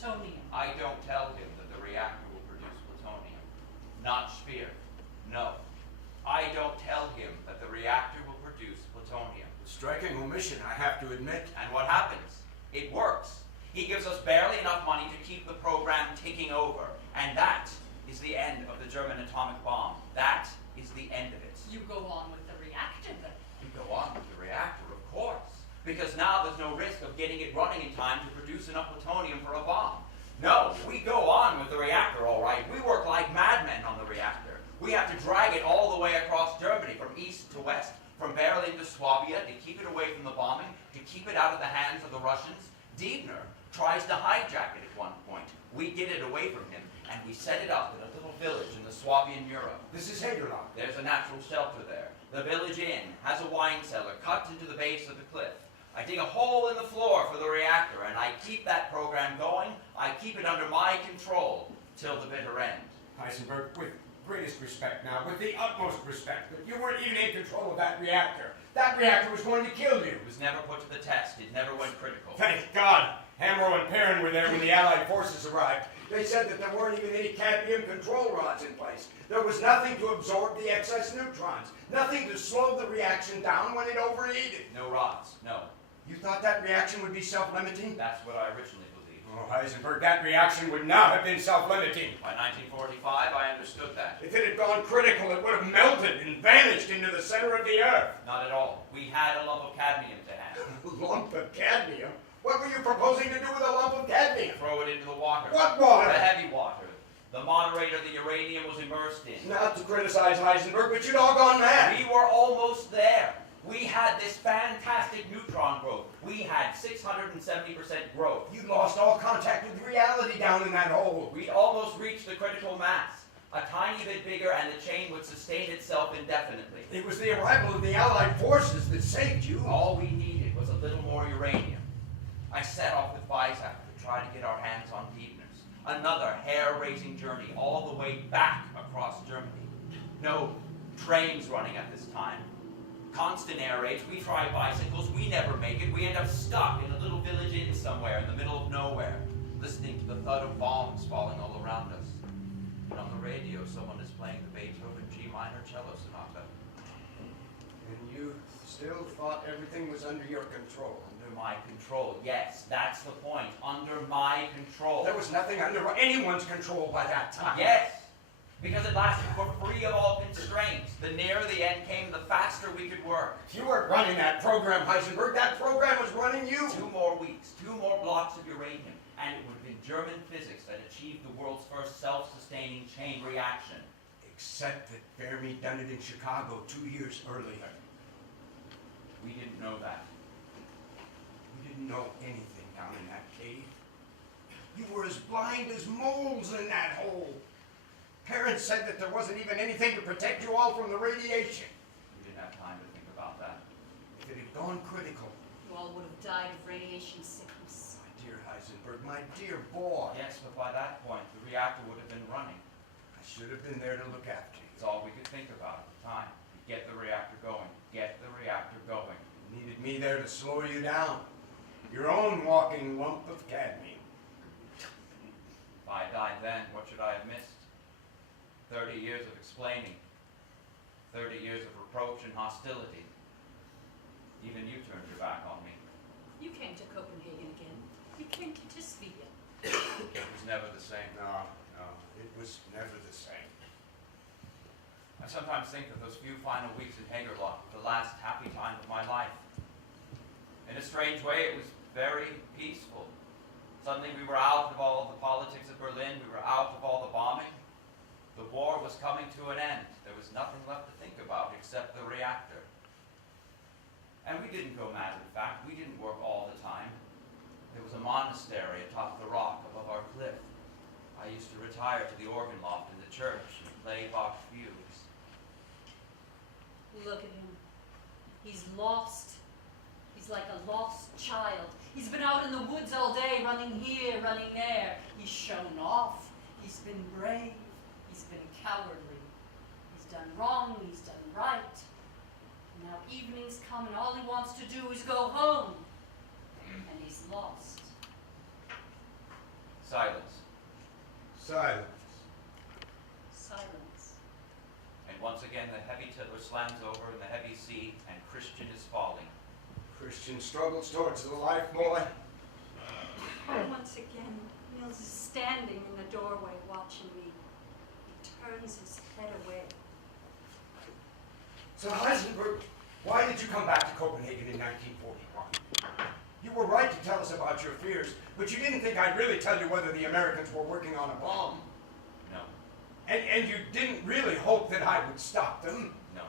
plutonium. I don't tell him that the reactor will produce plutonium. Not Spear. No. I don't tell him that the reactor will produce plutonium. Striking omission, I have to admit. And what happens? It works. He gives us barely enough money to keep the program ticking over. And that is the end of the German atomic bomb. That is the end of it. You go on with the reactor then. We go on with the reactor, of course. Because now there's no risk of getting it running in time to produce enough plutonium for a bomb. No, we go on with the reactor, all right. We work like madmen on the reactor. We have to drag it all the way across Germany, from east to west, from Berlin to Swabia, to keep it away from the bombing, to keep it out of the hands of the Russians. Diebner tries to hijack it at one point. We get it away from him, and we set it up in a little village in the Swabian Europe. This is Hagerlock. There's a natural shelter there. The village inn has a wine cellar cut into the base of the cliff. I dig a hole in the floor for the reactor, and I keep that program going. I keep it under my control till the bitter end. Heisenberg, with greatest respect now, with the utmost respect, but you weren't even in control of that reactor. That reactor was going to kill you. It was never put to the test. It never went critical. Thank God. Hamro and Perrin were there when the Allied forces arrived. They said that there weren't even any cadmium control rods in place. There was nothing to absorb the excess neutrons. Nothing to slow the reaction down when it overheated. No rods, no. You thought that reaction would be self-limiting? That's what I originally believed. Oh, Heisenberg, that reaction would not have been self-limiting. By 1945, I understood that. If it had gone critical, it would have melted and vanished into the center of the Earth. Not at all. We had a lump of cadmium to hand. A lump of cadmium? What were you proposing to do with a lump of cadmium? Throw it into the water. What water? The heavy water. The moderator the uranium was immersed in. Not to criticize Heisenberg, but you'd all gone mad. We were almost there. We had this fantastic neutron growth. We had 670% growth. You lost all contact with reality down in that hole. We'd almost reached the critical mass. A tiny bit bigger and the chain would sustain itself indefinitely. It was the arrival of the Allied forces that saved you. All we needed was a little more uranium. I set off with Weizsäcker to try to get our hands on Diebner's. Another hair-raising journey all the way back across Germany. No trains running at this time. Constant air raids. We try bicycles. We never make it. We end up stuck in a little village inn somewhere in the middle of nowhere, listening to the thud of bombs falling all around us. And on the radio, someone is playing the Beethoven G minor cello sonata. And you still thought everything was under your control. Under my control, yes, that's the point. Under my control. There was nothing under anyone's control by that time. Yes, because it lasted for free of all constraints. The nearer the end came, the faster we could work. If you weren't running that program, Heisenberg, that program was running you. 2 more weeks, 2 more blocks of uranium, and it would have been German physics that achieved the world's first self-sustaining chain reaction. Except that Fermi done it in Chicago 2 years earlier. We didn't know that. You didn't know anything down in that cave. You were as blind as moles in that hole. Parents said that there wasn't even anything to protect you all from the radiation. We didn't have time to think about that. If it had gone critical. You all would have died of radiation sickness. My dear Heisenberg, my dear boy. Yes, but by that point, the reactor would have been running. I should have been there to look after you. It's all we could think about at the time. Get the reactor going. Get the reactor going. You needed me there to slow you down. Your own walking lump of cadmium. If I died then, what should I have missed? 30 years of explaining. 30 years of reproach and hostility. Even you turned your back on me. You came to Copenhagen again. You came to Tisvia. It was never the same. No, it was never the same. I sometimes think that those few final weeks in Hagerlock were the last happy time of my life. In a strange way, it was very peaceful. Suddenly we were out of all the politics of Berlin. We were out of all the bombing. The war was coming to an end. There was nothing left to think about except the reactor. And we didn't go mad, in fact. We didn't work all the time. There was a monastery atop the rock above our cliff. I used to retire to the organ loft in the church and play Bach fugues. Look at him. He's lost. He's like a lost child. He's been out in the woods all day, running here, running there. He's shown off. He's been brave. He's been cowardly. He's done wrong. He's done right. Now evening's come and all he wants to do is go home. And he's lost. Silence. Silence. Silence. And once again the heavy tiller slams over in the heavy sea, and Christian is falling. Christian struggles towards the life buoy. And once again, Mills is standing in the doorway watching me. He turns his head away. So Heisenberg, why did you come back to Copenhagen in 1941? You were right to tell us about your fears, but you didn't think I'd really tell you whether the Americans were working on a bomb. No, And you didn't really hope that I would stop them. no,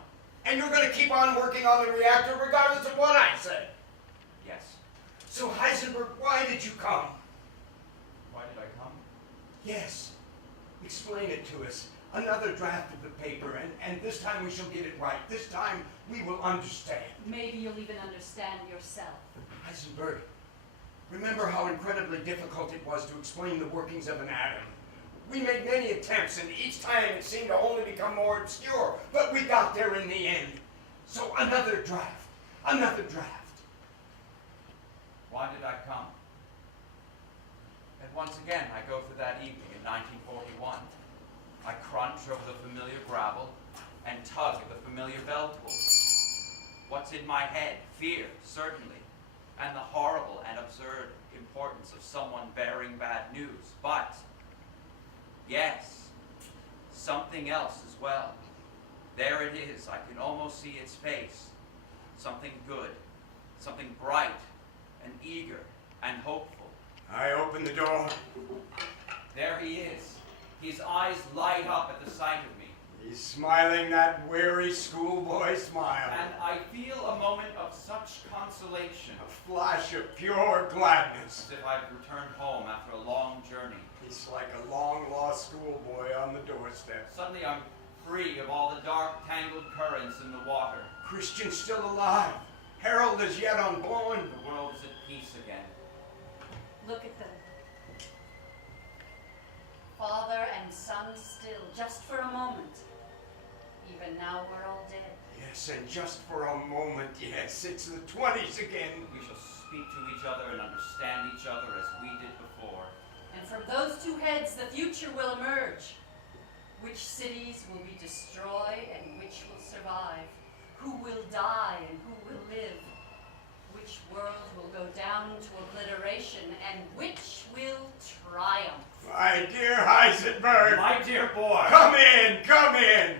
And you're going to keep on working on the reactor regardless of what I say. yes. So Heisenberg, why did you come? Why did I come? Yes. Explain it to us. Another draft of the paper, and this time we shall get it right. This time we will understand. Maybe you'll even understand yourself. Heisenberg, remember how incredibly difficult it was to explain the workings of an atom? We made many attempts, and each time it seemed to only become more obscure, but we got there in the end. So another draft. Another draft. Why did I come? And once again, I go through that evening in 1941. I crunch over the familiar gravel and tug at the familiar bell pull. What's in my head? Fear, certainly, and the horrible and absurd importance of someone bearing bad news. But, yes, something else as well. There it is. I can almost see its face. Something good, something bright and eager and hopeful. I opened the door. There he is. His eyes light up at the sight of me. He's smiling that weary schoolboy smile. And I feel a moment of such consolation, A flash of pure gladness. as if I've returned home after a long journey. He's like a long-lost schoolboy on the doorstep. Suddenly I'm free of all the dark, tangled currents in the water. Christian's still alive. Harold is yet unborn. The world is at peace again. Look at them. Father and son still, just for a moment. Even now we're all dead. Yes, and just for a moment, yes, it's the 20s again. We shall speak to each other and understand each other as we did before. And from those two heads the future will emerge. Which cities will be destroyed and which will survive? Who will die and who will live? Which world will go down to obliteration and which will triumph? My dear Heisenberg. My dear boy! Come in, come in.